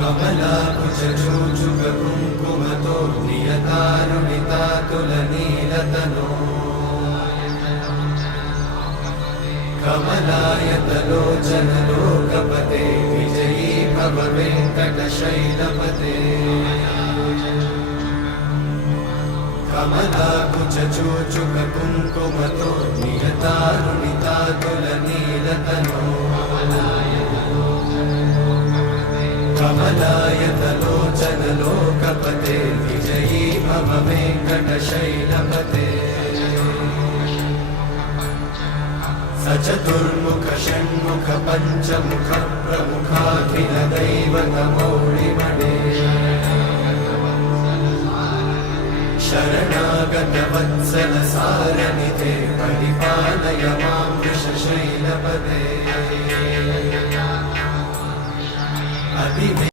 कमलाकुचूचुककुङ्कुमतो नियतारुणितातुलनीलतनो कमलायतलोचनलोकपते विजयी भव वेङ्कटशैलपते कमलाकुचूचुककुङ्कुमतो नियतारुणितातुलनीलतनो कमलायतलोचनलोकपते विजयी भव वेङ्कटशैलपते सचतुर्मुख षण्मुख पञ्चमुख प्रमुखाखिलदैवतमौळिमणे शरणागतवत्सल सारनिधे परिपालय मां वृषशैलपते।